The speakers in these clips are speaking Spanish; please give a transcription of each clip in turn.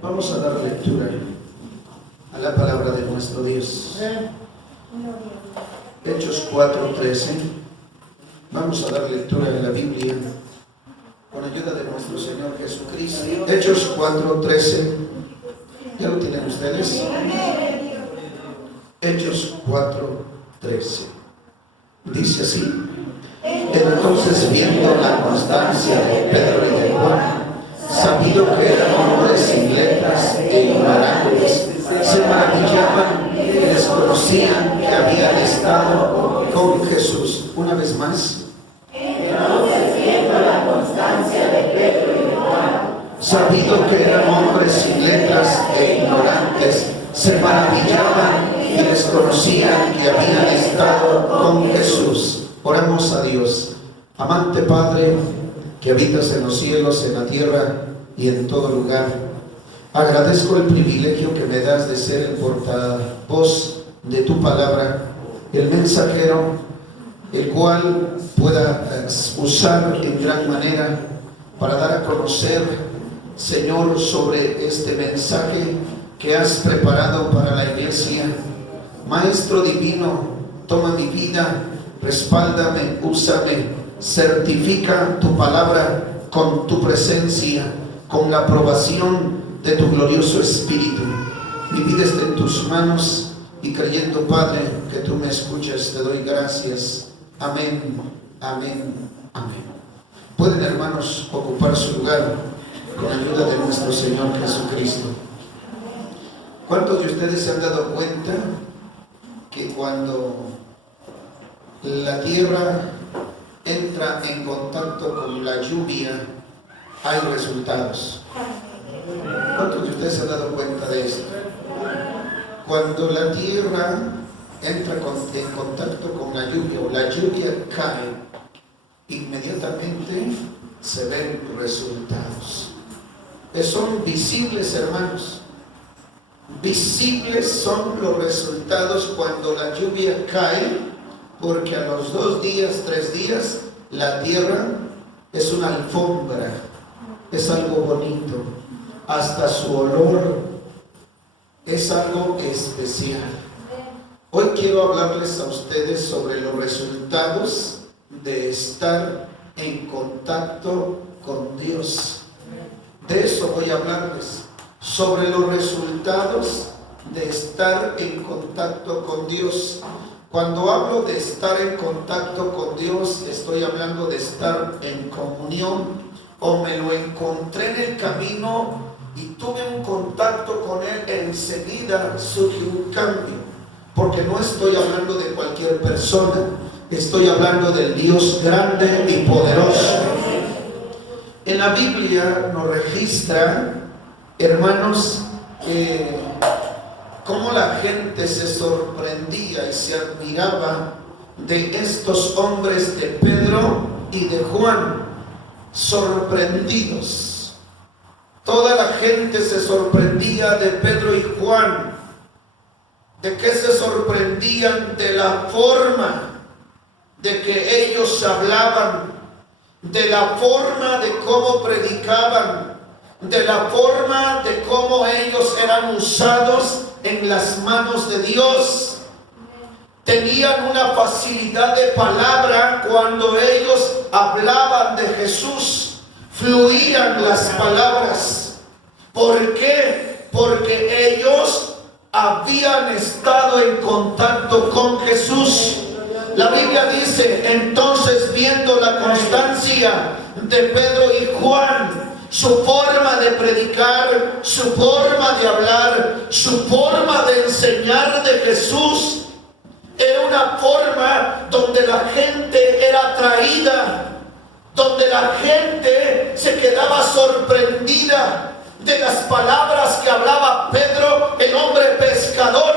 Vamos a dar lectura a la palabra de nuestro Dios. Hechos 4:13. Vamos a dar lectura en la Biblia con ayuda de nuestro Señor Jesucristo. Hechos 4:13. ¿Ya lo tienen ustedes? Hechos 4:13. Dice así: entonces, viendo la constancia de Pedro y de Juan, sabido que eran hombres sin letras e ignorantes, se maravillaban y desconocían que habían estado con Jesús. Una vez más. Entonces, viendo la constancia de Pedro y de Juan, sabido que eran hombres sin letras e ignorantes, se maravillaban y desconocían que habían estado con Jesús. Oramos a Dios. Amante Padre, que habitas en los cielos, en la tierra y en todo lugar, agradezco el privilegio que me das de ser el portavoz de tu palabra, el mensajero, el cual pueda usar en gran manera para dar a conocer, Señor, sobre este mensaje que has preparado para la iglesia. Maestro divino, toma mi vida, respáldame, úsame, certifica tu palabra con tu presencia, con la aprobación de tu glorioso Espíritu. Mi vida está en tus manos y creyendo, Padre, que tú me escuchas, te doy gracias. Amén, amén, amén. Pueden, hermanos, ocupar su lugar con ayuda de nuestro Señor Jesucristo. ¿Cuántos de ustedes se han dado cuenta que cuando la tierra entra en contacto con la lluvia hay resultados? ¿Cuántos de ustedes se han dado cuenta de esto? Cuando la tierra entra en contacto con la lluvia o la lluvia cae, inmediatamente se ven resultados. Son visibles, hermanos. Visibles son los resultados cuando la lluvia cae, porque a los 2 días, 3 días, la tierra es una alfombra, es algo bonito, hasta su olor es algo especial. Hoy quiero hablarles a ustedes sobre los resultados de estar en contacto con Dios. De eso voy a hablarles, sobre los resultados de estar en contacto con Dios. Cuando hablo de estar en contacto con Dios, estoy hablando de estar en comunión, o me lo encontré en el camino y tuve un contacto con Él, enseguida surge un cambio, porque no estoy hablando de cualquier persona, estoy hablando del Dios grande y poderoso. En la Biblia nos registra, hermanos, cómo la gente se sorprendía y se admiraba de estos hombres de Pedro y de Juan, sorprendidos. Toda la gente se sorprendía de Pedro y Juan. ¿De qué se sorprendían? De la forma de que ellos hablaban, de la forma de cómo predicaban, de la forma de cómo ellos eran usados en las manos de Dios. Tenían una facilidad de palabra cuando ellos hablaban de Jesús. Fluían las palabras. ¿Por qué? Porque ellos habían estado en contacto con Jesús. La Biblia dice, entonces, viendo la constancia de Pedro y Juan, su forma de predicar, su forma de hablar, su forma de enseñar de Jesús, era una forma donde la gente era atraída, donde la gente se quedaba sorprendida de las palabras que hablaba Pedro, el hombre pescador,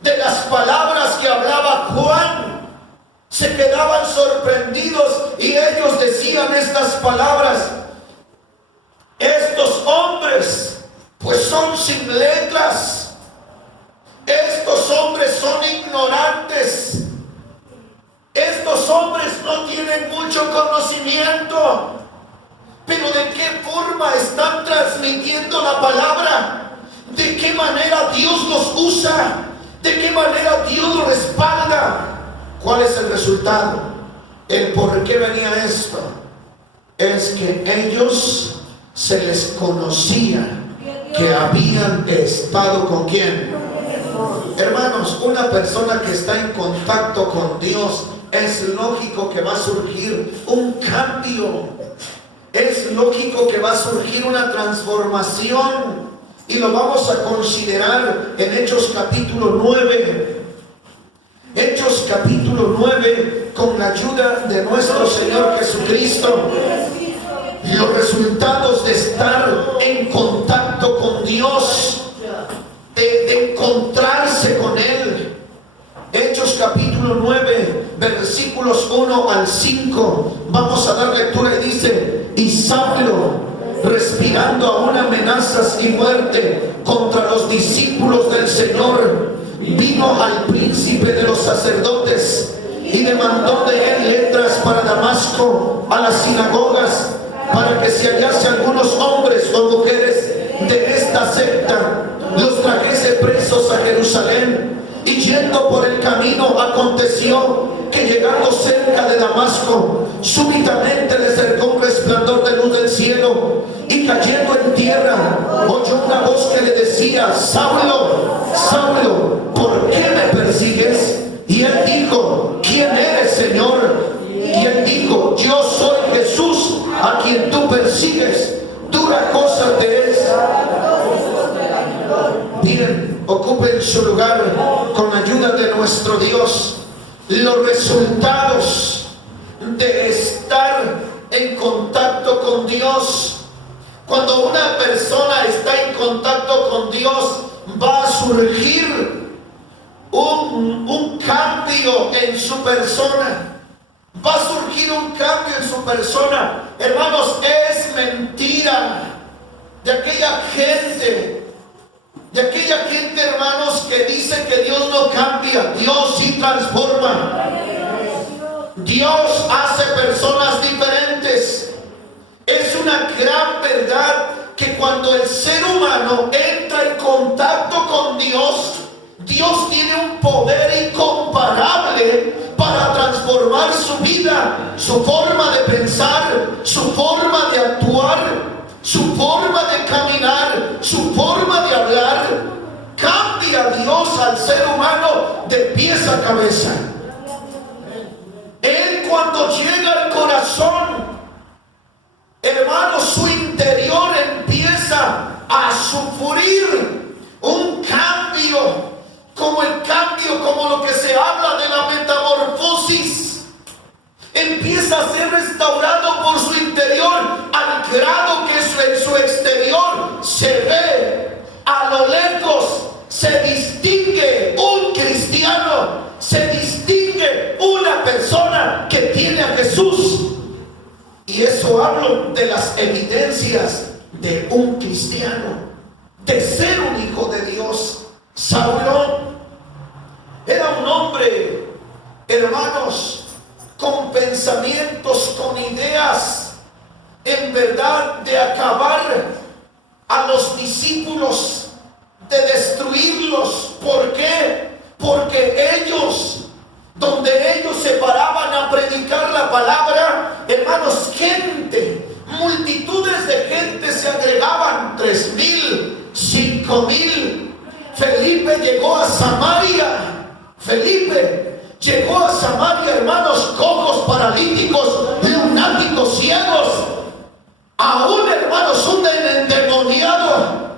de las palabras que hablaba Juan. Se quedaban sorprendidos y ellos decían estas palabras: estos hombres pues son sin letras, estos hombres son ignorantes, estos hombres no tienen mucho conocimiento, pero ¿de qué forma están tratando transmitiendo la palabra, de qué manera Dios los usa, de qué manera Dios los respalda. ¿Cuál es el resultado? El por qué venía esto es que ellos se les conocía que habían estado ¿con quién? Hermanos, una persona que está en contacto con Dios, es lógico que va a surgir un cambio, es lógico que va a surgir una transformación, y lo vamos a considerar en Hechos capítulo 9. Hechos capítulo 9, con la ayuda de nuestro Señor Jesucristo, los resultados de estar en contacto con Dios, de encontrarse con Él. Hechos capítulo 9, versículos 1 al 5. Vamos a dar lectura y dice: y Saulo, respirando aún amenazas y muerte contra los discípulos del Señor, vino al príncipe de los sacerdotes y demandó de él letras para Damasco, a las sinagogas, para que si hallase algunos hombres o mujeres de esta secta, los trajese presos a Jerusalén. Y yendo por el camino, aconteció que llegando cerca de Damasco, súbitamente le cercó un resplandor de luz del cielo, y cayendo en tierra, oyó una voz que le decía: Saulo, Saulo, ¿por qué me persigues? Y él dijo: ¿quién eres, Señor? Y él dijo: yo soy Jesús, a quien tú persigues. Dura cosa te es. Bien, ocupen su lugar con ayuda de nuestro Dios. Los resultados de estar en contacto con Dios. Cuando una persona está en contacto con Dios, va a surgir un cambio en su persona. Va a surgir un cambio en su persona. Hermanos, es mentira de aquella gente, hermanos, que dice que Dios no cambia. Dios sí transforma. Dios hace personas diferentes. Es una gran verdad que cuando el ser humano entra en contacto con Dios, Dios tiene un poder incomparable para transformar su vida, su forma de pensar, su forma de actuar, su forma de caminar, su forma de hablar. Cambia Dios al ser humano de pies a cabeza. Él, cuando llega al corazón, hermanos, su interior empieza a sufrir un cambio, como lo que se habla de la metamorfosis. Empieza a ser restaurado por su interior, al grado que en su exterior se ve, a lo lejos se distingue un cristiano, se distingue una persona que tiene a Jesús. Y eso hablo de las evidencias de un cristiano, de ser un hijo de Dios. Saulo era un hombre, hermanos, con pensamientos, con ideas, en verdad, de acabar a los discípulos, de destruirlos. ¿Por qué? Porque ellos, donde ellos se paraban a predicar la palabra, hermanos, multitudes de gente se agregaban, 3,000, 5,000. Felipe llegó a Samaria, hermanos, cojos, paralíticos, lunáticos, ciegos. Aún, hermanos, un endemoniado,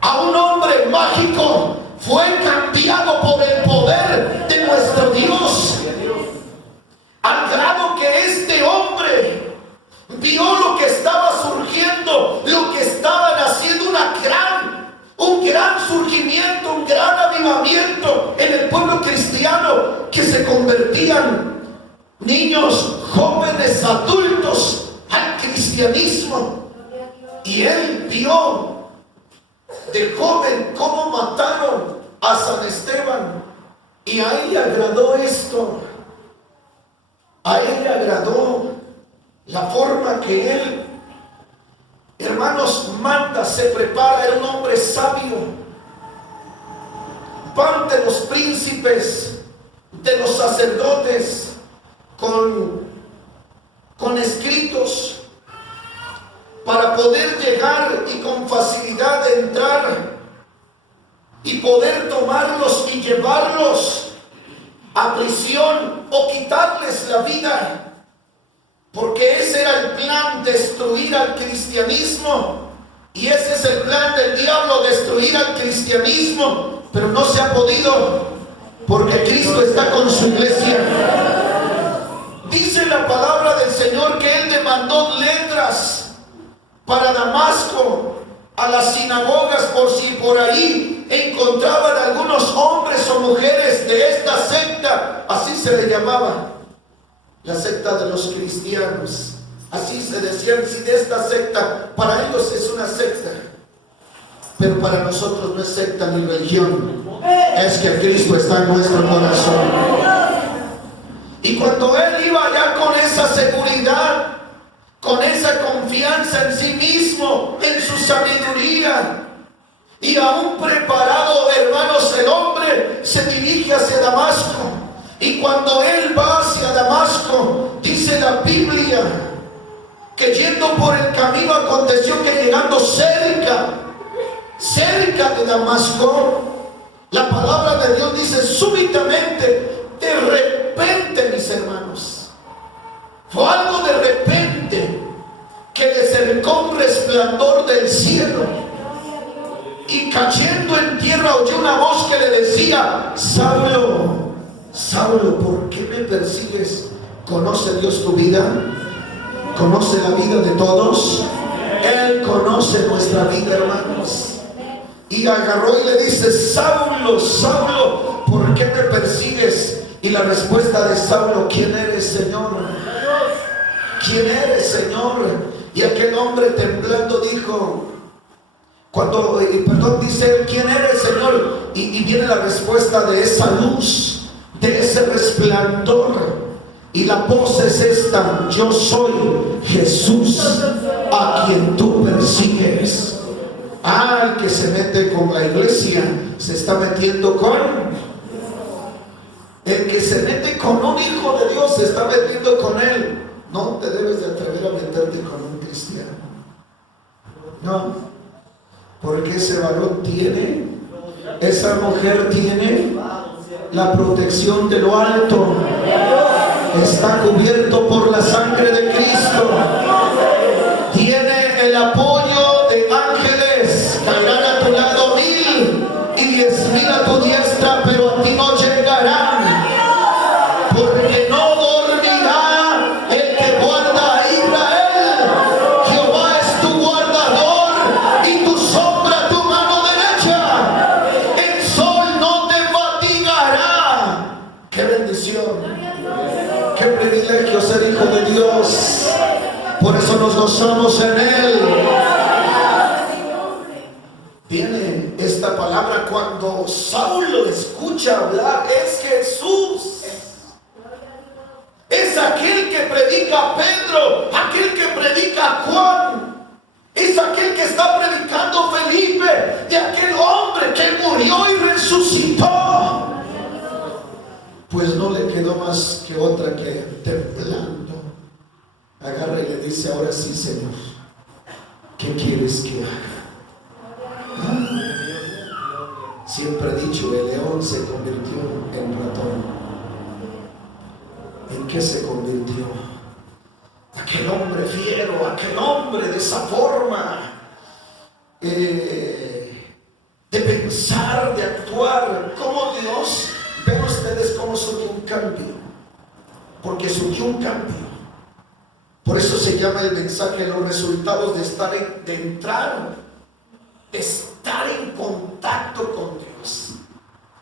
a un hombre mágico, fue cambiado por el poder de nuestro Dios. Al grado que este hombre vio lo que estaba surgiendo, lo que estaban haciendo, un gran surgimiento, un gran avivamiento en el pueblo cristiano, que se convertían niños, jóvenes, adultos al cristianismo. Y él vio de joven cómo mataron a San Esteban, y a él le agradó esto. A él le agradó la forma que él hermanos, manda, se prepara, era un hombre sabio. Van de los príncipes, de los sacerdotes, con escritos, para poder llegar y con facilidad entrar y poder tomarlos y llevarlos a prisión o quitarles la vida. Porque ese era el plan, destruir al cristianismo. Y ese es el plan del diablo, destruir al cristianismo. Pero no se ha podido, porque Cristo está con su iglesia. Dice la palabra del Señor que Él le mandó letras para Damasco, a las sinagogas, por si por ahí encontraban algunos hombres o mujeres de esta secta. Así se le llamaba, la secta de los cristianos. Así se decían, si de esta secta, para ellos es una secta, pero para nosotros no es secta ni religión, es que Cristo está en nuestro corazón. Y cuando Él iba allá con esa seguridad, con esa confianza en sí mismo, en su sabiduría, y aún preparado, hermanos, el hombre se dirige hacia Damasco. Y cuando él va hacia Damasco, dice la Biblia que yendo por el camino aconteció que llegando cerca de Damasco, la palabra de Dios dice súbitamente, de repente, mis hermanos, fue algo de repente, que le cercó un resplandor del cielo, y cayendo en tierra oyó una voz que le decía: Saulo, Saulo, ¿por qué me persigues? ¿Conoce Dios tu vida? ¿Conoce la vida de todos? Él conoce nuestra vida, hermanos. Y agarró y le dice: Saulo, Saulo, ¿por qué me persigues? Y la respuesta de Saulo: ¿quién eres, Señor? ¿Quién eres, Señor? Y aquel hombre temblando dijo, dice: ¿quién eres, Señor? Y viene la respuesta de esa luz, de ese resplandor. Y la voz es esta: yo soy Jesús a quien tú persigues. El que se mete con la iglesia se está metiendo con... El que se mete con un hijo de Dios se está metiendo con él. No te debes de atrever a meterte con un cristiano. No, porque ese varón tiene, esa mujer tiene la protección de lo alto. Está cubierto por la sangre de Cristo. Tiene el apoyo de ángeles. Caerán a tu lado 1000 y 10,000 a tu diestra, pero a ti no llegarán. Porque no dormirá el que guarda a Israel. Jehová es tu guardador y tu sombra tu mano derecha. El sol no te fatigará. ¡Qué bendición! ¡Qué privilegio ser hijo de Dios! Por eso nos gozamos en Él. Viene esta palabra cuando Saulo escucha hablar: es Jesús. Es aquel que predica a Pedro, aquel que predica a Juan, es aquel que está predicando Felipe, de aquel hombre que murió y resucitó. Pues no le quedó más que otra que temblando agarra y le dice: ahora sí, Señor, ¿qué quieres que haga? Siempre he dicho, el león se convirtió en ratón. ¿En qué se convirtió? Aquel hombre fiero, aquel hombre de esa forma de pensar, de actuar como Dios. Ven ustedes cómo surgió un cambio, porque surgió un cambio. Por eso se llama el mensaje los resultados de estar en contacto con Dios.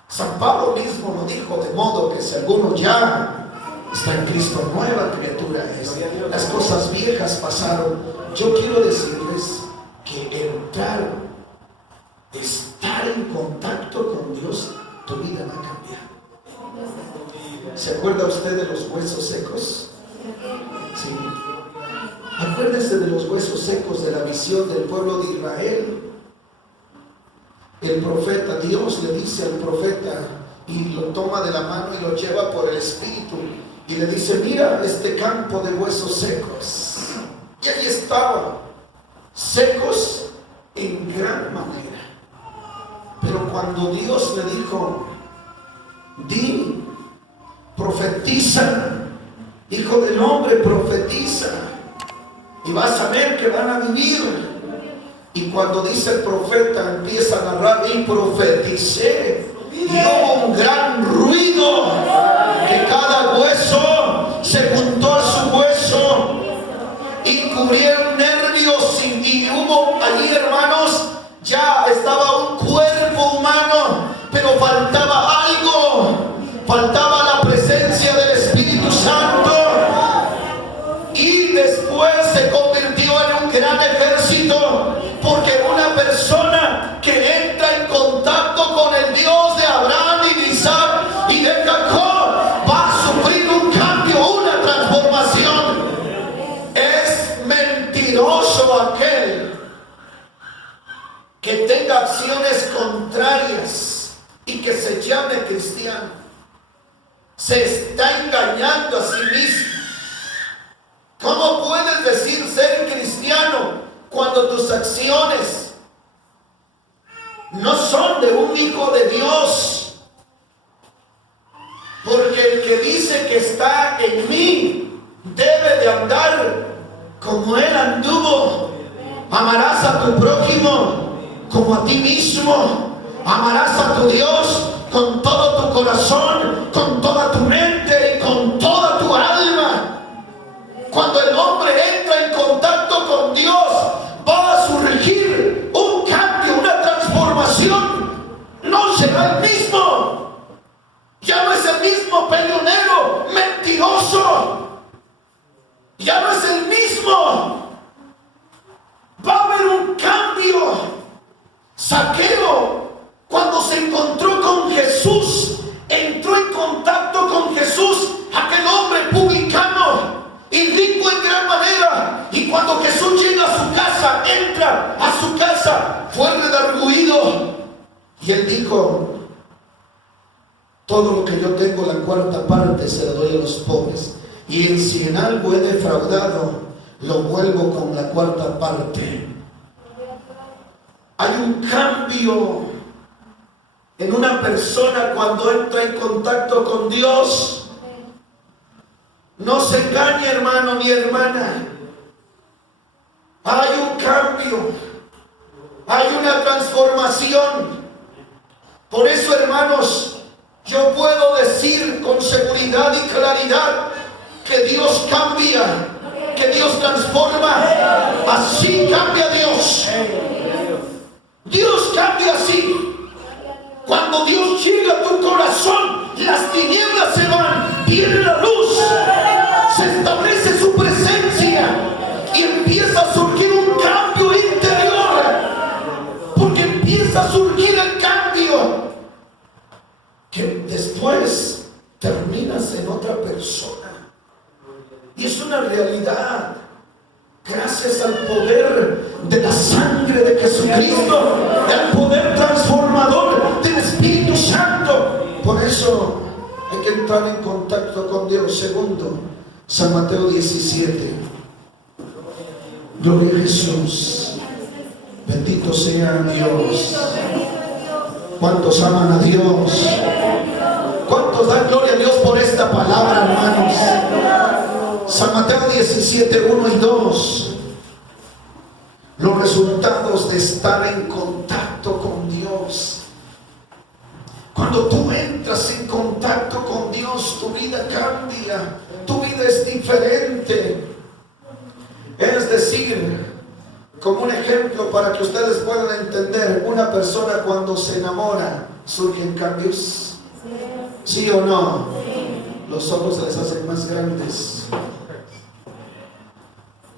San Pablo mismo lo dijo: de modo que si alguno ya está en Cristo, nueva criatura es. Las cosas viejas pasaron. Yo quiero decirles que estar en contacto con Dios, tu vida va a cambiar. ¿Se acuerda usted de los huesos secos? Sí. Acuérdese de los huesos secos de la visión del pueblo de Israel. El profeta, Dios le dice al profeta y lo toma de la mano y lo lleva por el Espíritu y le dice: mira este campo de huesos secos. Y ahí estaban, secos en gran manera. Pero cuando Dios le dijo: di, profetiza, hijo del hombre, profetiza, y vas a ver que van a vivir. Y cuando dice el profeta, empieza a narrar: y profeticé, y hubo un gran ruido, que cada hueso se juntó a su hueso, y cubrieron nervios, y hubo allí, hermanos, ya estaba un cuerpo humano, pero faltaba algo, faltaba la presencia del Espíritu Santo. Y después se convirtió en un gran ejército, porque una persona que entra en contacto con el Dios de Abraham y de Isaac y de Jacob va a sufrir un cambio, una transformación. Es mentiroso aquel que tenga acciones contrarias y que se llame cristiano. Se está engañando a sí mismo. ¿Cómo puedes decir ser cristiano cuando tus acciones no son de un hijo de Dios? Porque el que dice que está en mí debe de andar como Él anduvo. Amarás a tu prójimo como a ti mismo. Amarás a tu Dios con todo tu corazón, con toda tu mente y con toda tu alma. Cuando el hombre entra en contacto con Dios, va a surgir un cambio, una transformación. No será el mismo. Ya no es el mismo peleonero, mentiroso. Ya no es el mismo. Va a haber un cambio. Zaqueo, cuando se encontró con Jesús, entró en contacto con Jesús, aquel hombre publicano y rico en gran manera. Y cuando Jesús llega a su casa, entra a su casa, fue redargüido. Y él dijo: todo lo que yo tengo, la cuarta parte, se la doy a los pobres. Y si en algo he defraudado, lo vuelvo con la cuarta parte. Hay un cambio en una persona cuando entra en contacto con Dios. No se engañe, hermano ni hermana. Hay un cambio, hay una transformación. Por eso, hermanos, yo puedo decir con seguridad y claridad que Dios cambia, que Dios transforma. Así cambia Dios. Dios cambia así. Cuando Dios llega a tu corazón, las tinieblas se van, viene la luz, se establece su presencia y empieza a surgir un cambio interior, porque empieza a surgir el cambio que después terminas en otra persona. Y es una realidad. Gracias al poder de la sangre de Jesucristo, al poder transformador del Espíritu Santo. Por eso hay que entrar en contacto con Dios. Segundo, San Mateo 17. Gloria a Jesús. Bendito sea Dios. ¿Cuántos aman a Dios? ¿Cuántos dan gloria a Dios por esta palabra, hermanos? San Mateo 17, 1 y 2. Los resultados de estar en contacto con Dios. Cuando tú entras en contacto con Dios, tu vida cambia, tu vida es diferente. Es decir, como un ejemplo para que ustedes puedan entender, una persona cuando se enamora, ¿surgen cambios? ¿Sí o no? Los ojos se les hacen más grandes.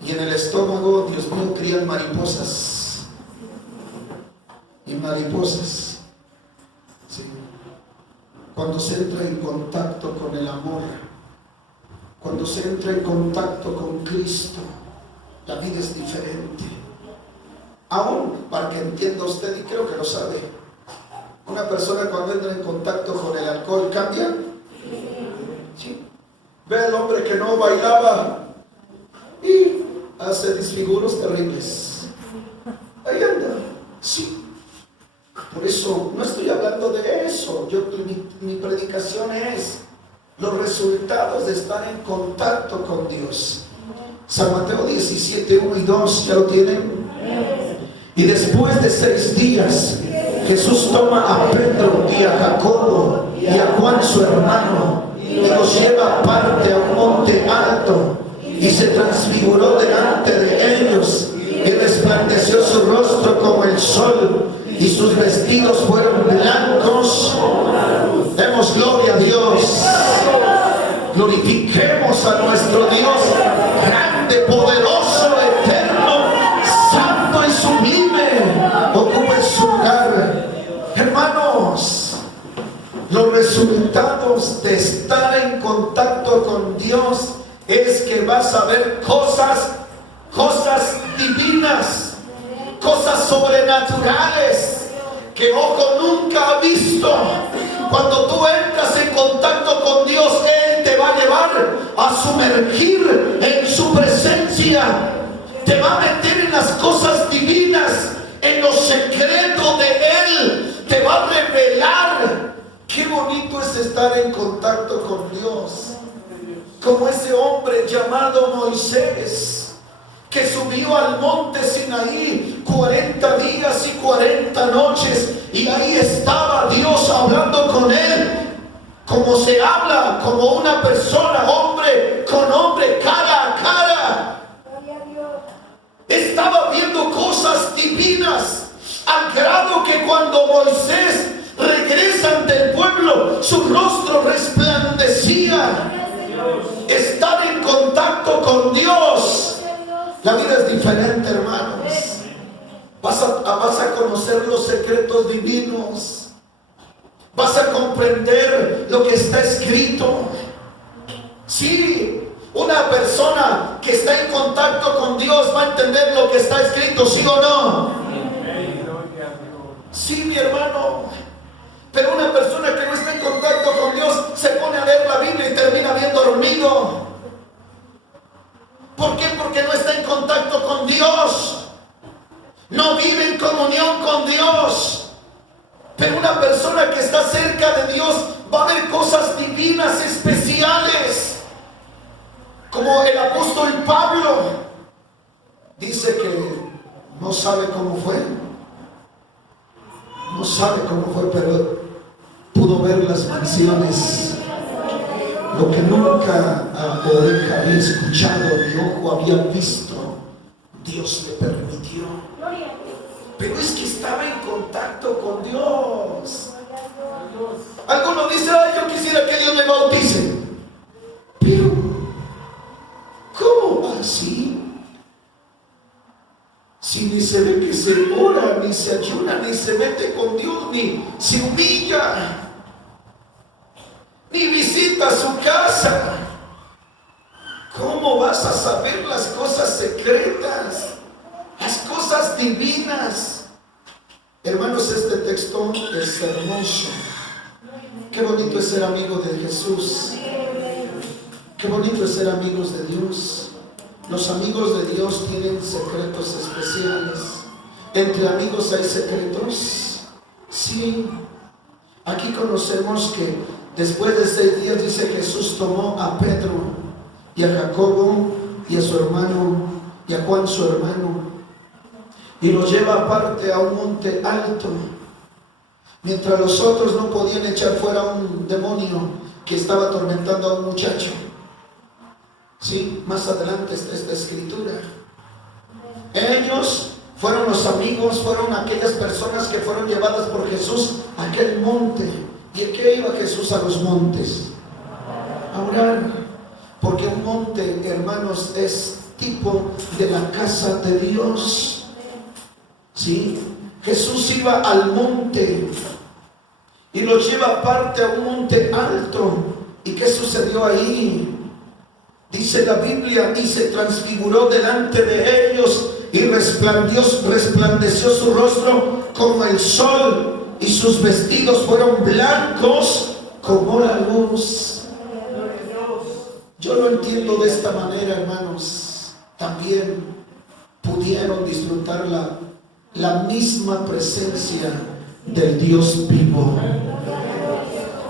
Y en el estómago, Dios mío, crían mariposas. Y mariposas. ¿Sí? Cuando se entra en contacto con el amor, cuando se entra en contacto con Cristo, La vida es diferente. Aún, para que entienda usted, y creo que lo sabe, una persona cuando entra en contacto con el alcohol cambia. Sí. Ve al hombre que no bailaba y hace disfiguros terribles. Ahí anda. Sí. Por eso no estoy hablando de eso. Mi predicación es los resultados de estar en contacto con Dios. San Mateo 17, 1 y 2, ¿ya lo tienen? Y después de 6 días, Jesús toma a Pedro y a Jacobo y a Juan su hermano y los lleva aparte a un monte alto y se transfiguró delante de ellos y resplandeció su rostro como el sol y sus vestidos fueron blancos. Demos gloria a Dios. Glorifiquemos a nuestro Dios, grande, poderoso, eterno, santo y sublime. Ocupe su lugar. Hermanos, los resultados de estar en contacto con Dios es que vas a ver cosas divinas, cosas sobrenaturales que ojo nunca ha visto. Cuando tú entras en contacto con Dios, Él te va a llevar a sumergir en su presencia, te va a meter en las cosas divinas, en los secretos de Él, te va a revelar. Qué bonito es estar en contacto con Dios, como ese hombre llamado Moisés, que subió al monte Sinaí 40 días y 40 noches, y ahí estaba Dios hablando con él, como se habla, como una persona, hombre con hombre, cara a cara. Estaba viendo cosas divinas, al grado que cuando Moisés regresa ante el pueblo, su rostro resplandecía. Estar en contacto con Dios. La vida es diferente, hermanos. Vas a conocer los secretos divinos. Vas a comprender lo que está escrito. Sí, una persona que está en contacto con Dios va a entender lo que está escrito, ¿sí o no? Sí, mi hermano. Pero una persona que no está en contacto con Dios se pone a leer la Biblia y termina bien dormido. ¿Por qué? Porque no está en contacto con Dios. No vive en comunión con Dios. Pero una persona que está cerca de Dios va a ver cosas divinas, especiales. Como el apóstol Pablo dice que no sabe cómo fue. No sabe cómo fue, pero pudo ver las mansiones. Lo que nunca oreja había escuchado ni ojo había visto, Dios le permitió. Pero es que estaba en contacto con Dios. Algunos dicen, ay, yo quisiera que Dios me bautice. Pero, ¿cómo así? Si ni se ve que se ora, ni se ayuna, ni se mete con Dios, ni se humilla, ni visita su casa. ¿Cómo vas a saber las cosas secretas, las cosas divinas? Hermanos, este texto es hermoso. Qué bonito es ser amigo de Jesús. Qué bonito es ser amigos de Dios. Los amigos de Dios tienen secretos especiales. ¿Entre amigos hay secretos? Sí. Aquí conocemos que después de 6 días, dice, Jesús tomó a Pedro y a Jacobo y a su hermano y a Juan su hermano y los lleva aparte a un monte alto, mientras los otros no podían echar fuera a un demonio que estaba atormentando a un muchacho. Sí, más adelante está esta escritura. Ellos fueron los amigos, fueron aquellas personas que fueron llevadas por Jesús a aquel monte. ¿Y a qué iba Jesús a los montes? A orar. Porque un monte, hermanos, es tipo de la casa de Dios. ¿Sí? Jesús iba al monte y los lleva aparte a un monte alto. ¿Y qué sucedió ahí? Dice la Biblia, y se transfiguró delante de ellos y resplandeció su rostro como el sol y sus vestidos fueron blancos como la luz. Yo lo entiendo de esta manera, hermanos. También pudieron disfrutar la misma presencia del Dios vivo.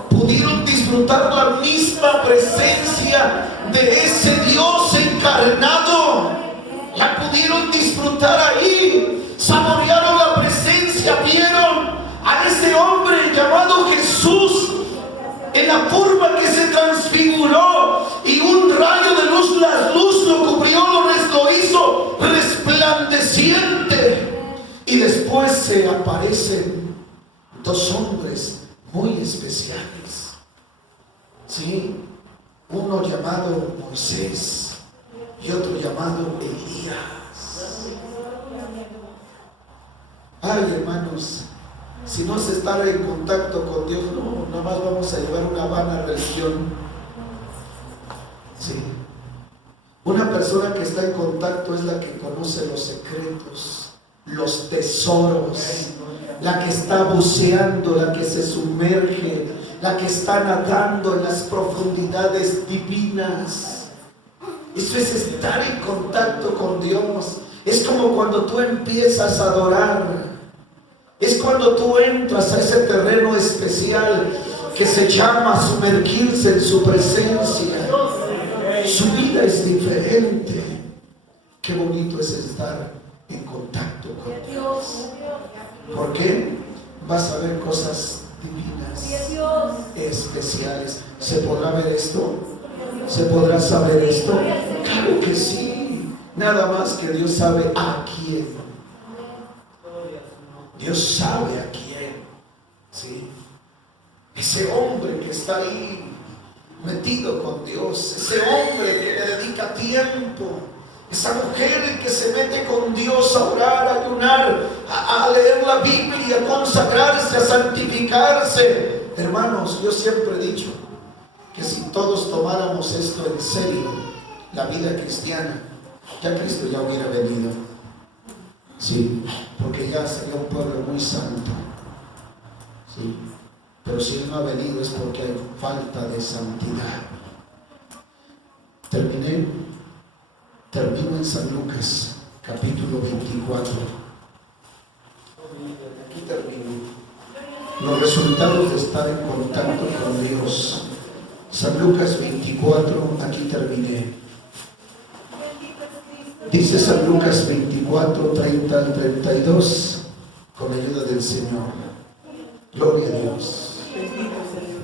Pudieron disfrutar la misma presencia de ese Dios encarnado. La pudieron disfrutar ahí. Saborearon la presencia. Vieron a ese hombre llamado Jesús en la forma que se transfiguró, y un rayo de luz, la luz lo cubrió, lo hizo resplandeciente. Y después se aparecen dos hombres muy especiales. Sí, uno llamado Moisés y otro llamado Elías. Ay, hermanos, si no se está en contacto con Dios, no, nada más vamos a llevar una vana religión. Sí. Una persona que está en contacto es la que conoce los secretos, los tesoros, la que está buceando, la que se sumerge, la que está nadando en las profundidades divinas. Eso es estar en contacto con Dios. Es como cuando tú empiezas a adorar. Es cuando tú entras a ese terreno especial que se llama sumergirse en su presencia. Su vida es diferente. Qué bonito es estar en contacto con Dios. ¿Por qué? Vas a ver cosas divinas, especiales. ¿Se podrá ver esto? ¿Se podrá saber esto? Claro que sí. Nada más que Dios sabe a quién. Dios sabe a quién. ¿Sí? Ese hombre que está ahí metido con Dios, ese hombre que le dedica tiempo, esa mujer que se mete con Dios a orar, a ayunar, a leer la Biblia, a consagrarse, a santificarse. Hermanos, yo siempre he dicho que si todos tomáramos esto en serio, la vida cristiana, ya Cristo ya hubiera venido. Sí, porque ya sería un pueblo muy santo. Sí, pero si Él no ha venido es porque hay falta de santidad. Termino en San Lucas, capítulo 24. Aquí termino. Los resultados de estar en contacto con Dios. San Lucas 24, aquí terminé. Dice San Lucas 24, 30 al 32, con ayuda del Señor. Gloria a Dios.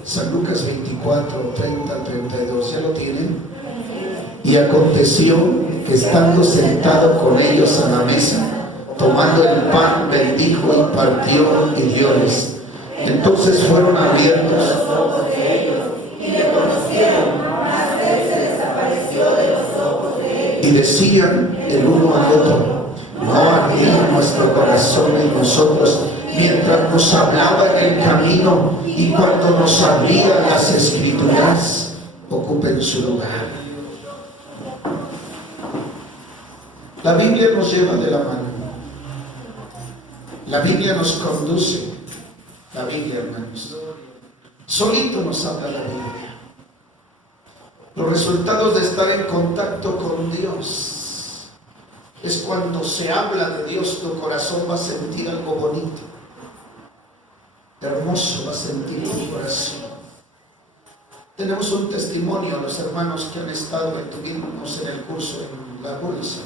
San Lucas 24, 30 al 32, ¿ya lo tienen? Y aconteció que estando sentado con ellos a la mesa, tomando el pan, bendijo y partió y dióles. Entonces fueron abiertos los ojos de ellos y le conocieron, mas él se desapareció de los ojos de ellos. Y decían el uno al otro: ¿no ardía nuestro corazón en nosotros mientras nos hablaba en el camino y cuando nos abría las Escrituras? Ocupen su lugar. La Biblia nos lleva de la mano. La Biblia nos conduce. La Biblia, hermanos. Solito nos habla la Biblia. Los resultados de estar en contacto con Dios es cuando se habla de Dios, tu corazón va a sentir algo bonito. Hermoso va a sentir tu corazón. Tenemos un testimonio, los hermanos que han estado, tuvimos en el curso en la bolsa.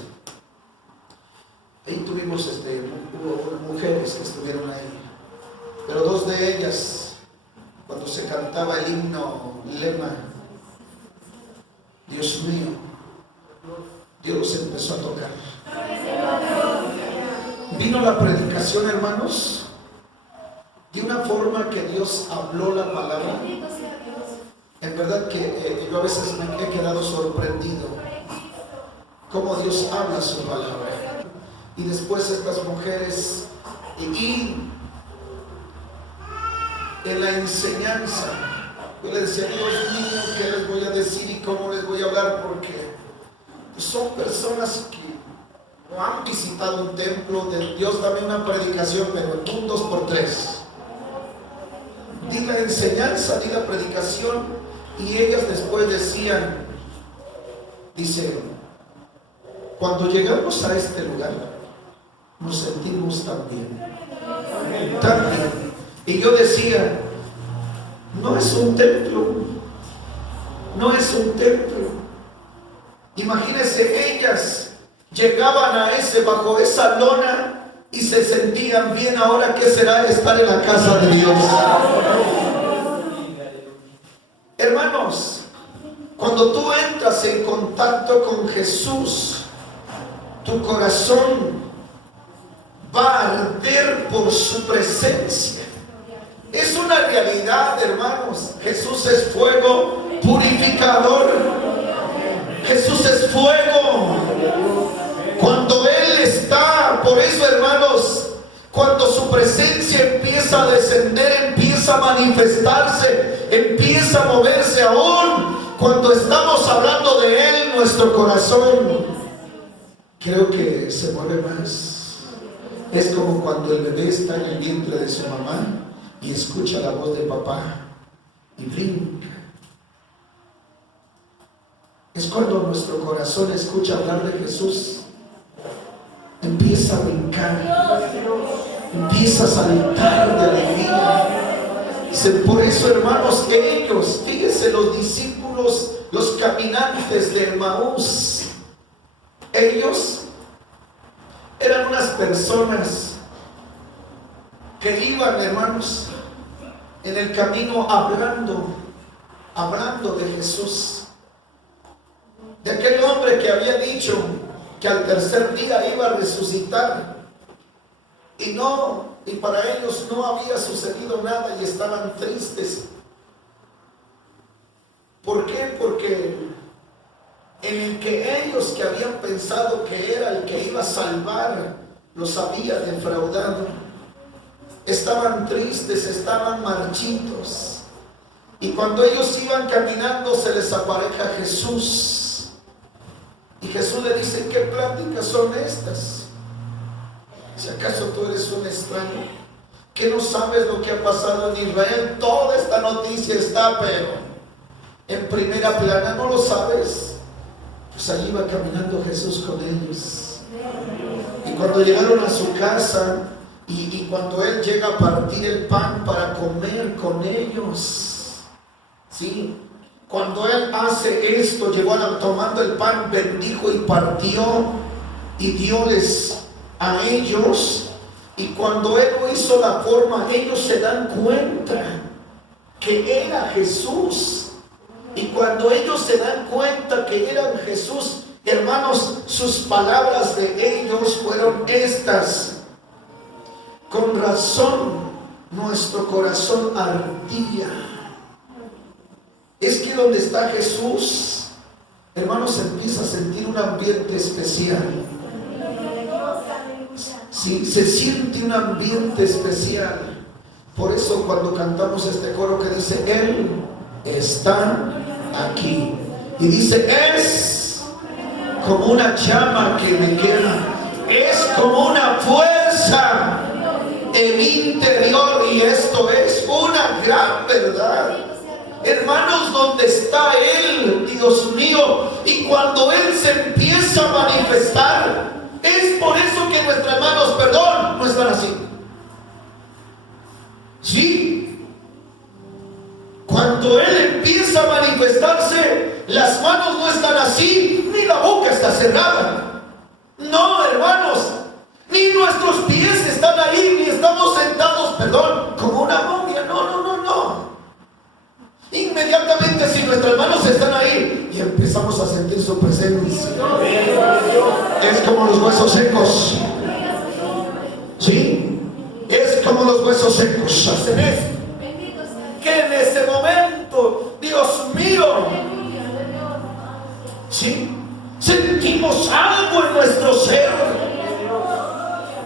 Ahí tuvimos, hubo mujeres que estuvieron ahí, pero dos de ellas, cuando se cantaba el himno lema, Dios mío, Dios los empezó a tocar. Vino la predicación, hermanos, de una forma que Dios habló la palabra. En verdad que yo a veces me he quedado sorprendido cómo Dios habla su palabra. Y después estas mujeres, y en la enseñanza, Yo le decía, Dios mío, ¿qué les voy a decir y cómo les voy a hablar? Porque son personas que no han visitado un templo. De Dios, dame una predicación, pero en un 2x3. Di la enseñanza, di la predicación. Y ellas después decían, dicen, cuando llegamos a este lugar, nos sentimos tan bien, tan bien. Y yo decía, no es un templo, no es un templo. Imagínense, ellas llegaban a bajo esa lona y se sentían bien. Ahora, ¿qué será estar en la casa de Dios? Hermanos, cuando tú entras en contacto con Jesús, tu corazón va a arder por su presencia. Es una realidad, hermanos. Jesús es fuego purificador. Jesús es fuego. Cuando Él está, por eso, hermanos, cuando su presencia empieza a descender, empieza a manifestarse, empieza a moverse, aún cuando estamos hablando de Él, nuestro corazón, creo que se mueve más. Es como cuando el bebé está en el vientre de su mamá y escucha la voz de papá y brinca. Es cuando nuestro corazón escucha hablar de Jesús, empieza a brincar, empieza a saltar de alegría. Por eso, hermanos, ellos, fíjense, los discípulos, los caminantes de Emaús, ellos eran unas personas que iban, hermanos, en el camino hablando de Jesús, de aquel hombre que había dicho que al tercer día iba a resucitar, y para ellos no había sucedido nada y estaban tristes. ¿Por qué? Porque en el que ellos, que habían pensado que era el que iba a salvar, los había defraudado. Estaban tristes, estaban marchitos. Y cuando ellos iban caminando, se les apareja Jesús. Y Jesús le dice, ¿qué pláticas son estas? Si acaso tú eres un extraño, que no sabes lo que ha pasado en Israel. Toda esta noticia está, pero en primera plana, ¿no lo sabes? Pues allí iba caminando Jesús con ellos. Y cuando llegaron a su casa, y cuando Él llega a partir el pan para comer con ellos, ¿sí? Cuando Él hace esto, llegó tomando el pan, bendijo y partió y dióles a ellos. Y cuando Él lo hizo la forma, ellos se dan cuenta que era Jesús. Y cuando ellos se dan cuenta que eran Jesús, hermanos, sus palabras de ellos fueron estas: con razón nuestro corazón ardía. Es que donde está Jesús, hermanos, se empieza a sentir un ambiente especial. Sí, se siente un ambiente especial. Por eso cuando cantamos este coro que dice, Él está aquí, y dice, es como una llama que me quema, es como una fuerza en mi interior, y esto es una gran verdad. Hermanos, donde está Él, Dios mío, y cuando Él se empieza a manifestar, es por eso que nuestras manos, perdón, no están así. ¿Sí? Cuando Él empieza a manifestarse, las manos no están así, ni la boca está cerrada. No, hermanos, ni nuestros pies están ahí, ni estamos sentados, perdón, como una momia. No. Inmediatamente, si nuestras manos están ahí y empezamos a sentir su presencia, es como los huesos secos. ¿Sí? Es como los huesos secos hacen esto. Que en ese momento, Dios mío, ¿sí? Sentimos algo en nuestro ser,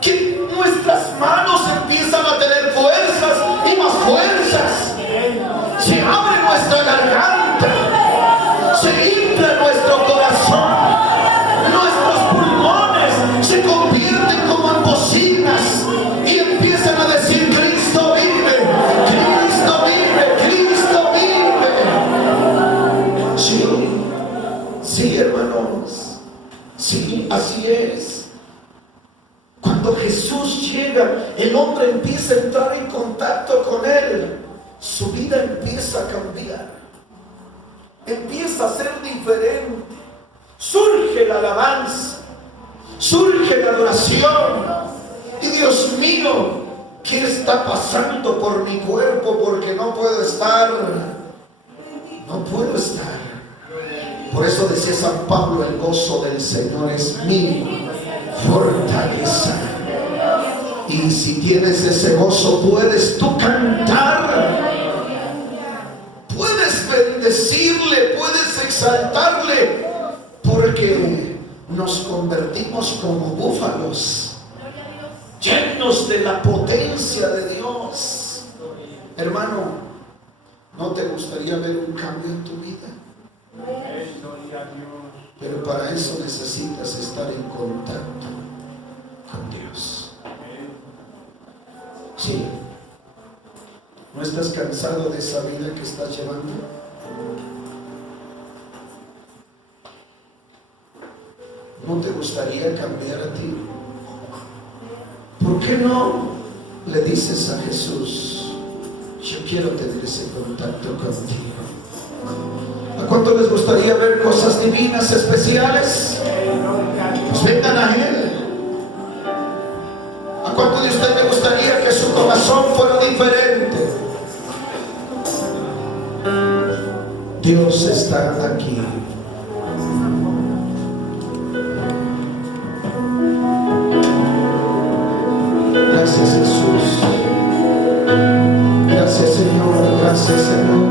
que nuestras manos empiezan a tener fuerzas y más fuerzas. se abre nuestra garganta, se infla nuestro corazón, nuestros pulmones se convierten como en bocinas y empiezan a decir: Cristo vive, Cristo vive, Cristo vive. Sí, sí, hermanos, sí, así es. Cuando Jesús llega, el hombre empieza a entrar en contacto con Él. Su vida empieza a cambiar, empieza a ser diferente. Surge la alabanza, surge la adoración. Y Dios mío, ¿qué está pasando por mi cuerpo? Porque no puedo estar. Por eso decía San Pablo: el gozo del Señor es mi fortaleza. Y si tienes ese gozo, puedes tú cantar, puedes bendecirle, puedes exaltarle, porque nos convertimos como búfalos, llenos de la potencia de Dios. Hermano, ¿no te gustaría ver un cambio en tu vida? Pero para eso necesitas estar en contacto con Dios. Sí. ¿No estás cansado de esa vida que estás llevando? ¿No te gustaría cambiar a ti? ¿Por qué no le dices a Jesús: yo quiero tener ese contacto contigo? ¿A cuánto les gustaría ver cosas divinas, especiales? Pues vengan a Él. ¿A cuánto de ustedes le gustaría que su corazón fuera diferente? Dios está aquí. Gracias, Jesús. Gracias, Señor. Gracias, Señor.